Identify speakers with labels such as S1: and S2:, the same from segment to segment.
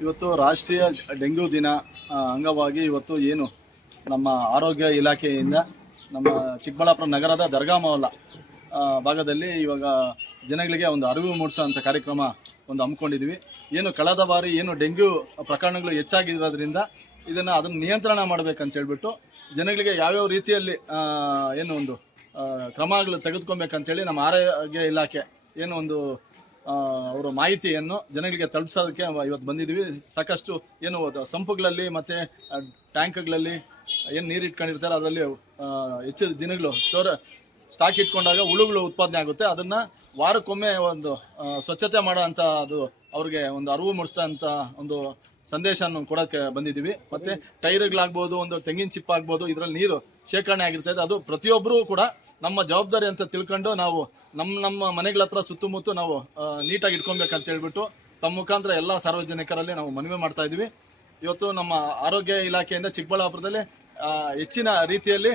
S1: ಇವತ್ತು ರಾಷ್ಟ್ರೀಯ ಡೆಂಗ್ಯೂ ದಿನ ಅಂಗವಾಗಿ ಇವತ್ತು ಏನು ನಮ್ಮ ಆರೋಗ್ಯ ಇಲಾಖೆಯಿಂದ ನಮ್ಮ ಚಿಕ್ಕಬಳ್ಳಾಪುರ ನಗರದ ದರ್ಗಾ ಮಹಲ್ಲ ಭಾಗದಲ್ಲಿ ಇವಾಗ ಜನಗಳಿಗೆ ಒಂದು ಅರಿವು ಮೂಡಿಸುವಂಥ ಕಾರ್ಯಕ್ರಮ ಒಂದು ಹಮ್ಮಿಕೊಂಡಿದ್ವಿ. ಏನು ಕಳೆದ ಬಾರಿ ಏನು ಡೆಂಗ್ಯೂ ಪ್ರಕರಣಗಳು ಹೆಚ್ಚಾಗಿರೋದ್ರಿಂದ ಇದನ್ನು ಅದನ್ನು ನಿಯಂತ್ರಣ ಮಾಡಬೇಕಂತ ಹೇಳ್ಬಿಟ್ಟು ಜನಗಳಿಗೆ ಯಾವ್ಯಾವ ರೀತಿಯಲ್ಲಿ ಏನು ಒಂದು ಕ್ರಮಗಳು ತೆಗೆದುಕೊಬೇಕಂತೇಳಿ ನಮ್ಮ ಆರೋಗ್ಯ ಇಲಾಖೆ ಏನು ಒಂದು ಅವರು ಮಾಹಿತಿಯನ್ನು ಜನಗಳಿಗೆ ತಲುಪಿಸೋದಕ್ಕೆ ಇವತ್ತು ಬಂದಿದ್ದೀವಿ. ಸಾಕಷ್ಟು ಏನು ಸಂಪುಗಳಲ್ಲಿ ಮತ್ತು ಟ್ಯಾಂಕ್ಗಳಲ್ಲಿ ಏನು ನೀರು ಇಟ್ಕೊಂಡಿರ್ತಾರೆ, ಅದರಲ್ಲಿ ಹೆಚ್ಚು ದಿನಗಳು ಸ್ಟೋರ್, ಸ್ಟಾಕ್ ಇಟ್ಕೊಂಡಾಗ ಹುಳುಗಳು ಉತ್ಪಾದನೆ ಆಗುತ್ತೆ. ಅದನ್ನು ವಾರಕ್ಕೊಮ್ಮೆ ಒಂದು ಸ್ವಚ್ಛತೆ ಮಾಡೋ ಅದು ಅವ್ರಿಗೆ ಒಂದು ಅರಿವು ಮೂಡಿಸ್ತಂಥ ಒಂದು ಸಂದೇಶವನ್ನು ಕೊಡಕ್ಕೆ ಬಂದಿದ್ದೀವಿ. ಮತ್ತೆ ಟೈರ್ಗಳಾಗ್ಬೋದು, ಒಂದು ತೆಂಗಿನ ಚಿಪ್ ಆಗ್ಬೋದು, ಇದರಲ್ಲಿ ನೀರು ಶೇಖರಣೆ ಆಗಿರ್ತದೆ. ಅದು ಪ್ರತಿಯೊಬ್ಬರೂ ಕೂಡ ನಮ್ಮ ಜವಾಬ್ದಾರಿ ಅಂತ ತಿಳ್ಕೊಂಡು ನಾವು ನಮ್ಮ ನಮ್ಮ ಮನೆಗಳ ಹತ್ರ ಸುತ್ತಮುತ್ತ ನಾವು ನೀಟಾಗಿ ಇಟ್ಕೊಬೇಕಂತ ಹೇಳ್ಬಿಟ್ಟು ತಮ್ಮ ಮುಖಾಂತರ ಎಲ್ಲ ಸಾರ್ವಜನಿಕರಲ್ಲಿ ನಾವು ಮನವಿ ಮಾಡ್ತಾ ಇದ್ದೀವಿ. ಇವತ್ತು ನಮ್ಮ ಆರೋಗ್ಯ ಇಲಾಖೆಯಿಂದ ಚಿಕ್ಕಬಳ್ಳಾಪುರದಲ್ಲಿ ಹೆಚ್ಚಿನ ರೀತಿಯಲ್ಲಿ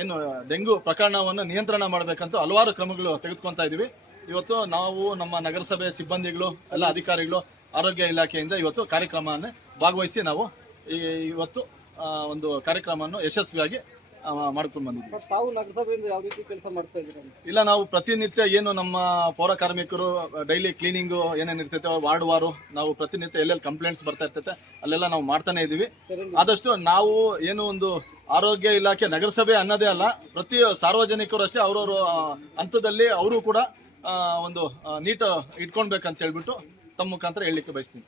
S1: ಏನು ಡೆಂಗು ಪ್ರಕರಣವನ್ನು ನಿಯಂತ್ರಣ ಮಾಡಬೇಕಂತ ಹಲವಾರು ಕ್ರಮಗಳು ತೆಗೆದುಕೊತಾ ಇದ್ದೀವಿ ಇವತ್ತು ನಾವು ನಮ್ಮ ನಗರಸಭೆ ಸಿಬ್ಬಂದಿಗಳು, ಎಲ್ಲ ಅಧಿಕಾರಿಗಳು, ಆರೋಗ್ಯ ಇಲಾಖೆಯಿಂದ ಇವತ್ತು ಕಾರ್ಯಕ್ರಮವನ್ನು ಭಾಗವಹಿಸಿ ನಾವು ಇವತ್ತು ಒಂದು ಕಾರ್ಯಕ್ರಮವನ್ನು ಯಶಸ್ವಿಯಾಗಿ ಮಾಡ್ಕೊಂಡು ಬಂದಿದ್ದೀವಿ.
S2: ತಾವು ನಗರಸಭೆಯಿಂದ ಯಾವ ರೀತಿ ಕೆಲಸ ಮಾಡ್ತಾ ಇದ್ದೀರಾ
S1: ಇಲ್ಲ ನಾವು ಪ್ರತಿನಿತ್ಯ ಏನು ನಮ್ಮ ಪೌರ ಕಾರ್ಮಿಕರು ಡೈಲಿ ಕ್ಲೀನಿಂಗ್ ಏನೇನು ಇರ್ತೈತೆ ವಾರ್ಡ್ ವಾರು ನಾವು ಪ್ರತಿನಿತ್ಯ ಎಲ್ಲೆಲ್ಲಿ ಕಂಪ್ಲೇಂಟ್ಸ್ ಬರ್ತಾ ಇರ್ತೈತೆ ಅಲ್ಲೆಲ್ಲ ನಾವು ಮಾಡ್ತಾನೆ ಇದ್ದೀವಿ. ಆದಷ್ಟು ನಾವು ಏನು ಒಂದು ಆರೋಗ್ಯ ಇಲಾಖೆ ನಗರಸಭೆ ಅನ್ನೋದೇ ಅಲ್ಲ ಪ್ರತಿ ಸಾರ್ವಜನಿಕರು ಅಷ್ಟೇ ಅವ್ರವ್ರ ಹಂತದಲ್ಲಿ ಅವರು ಕೂಡ ಒಂದು ನೀಟ್ ಇಟ್ಕೊಳ್ಬೇಕಂತ ಹೇಳ್ಬಿಟ್ಟು ತಮ್ಮ ಮುಖಾಂತರ ಹೇಳಲಿಕ್ಕೆ ಬಯಸ್ತೀನಿ.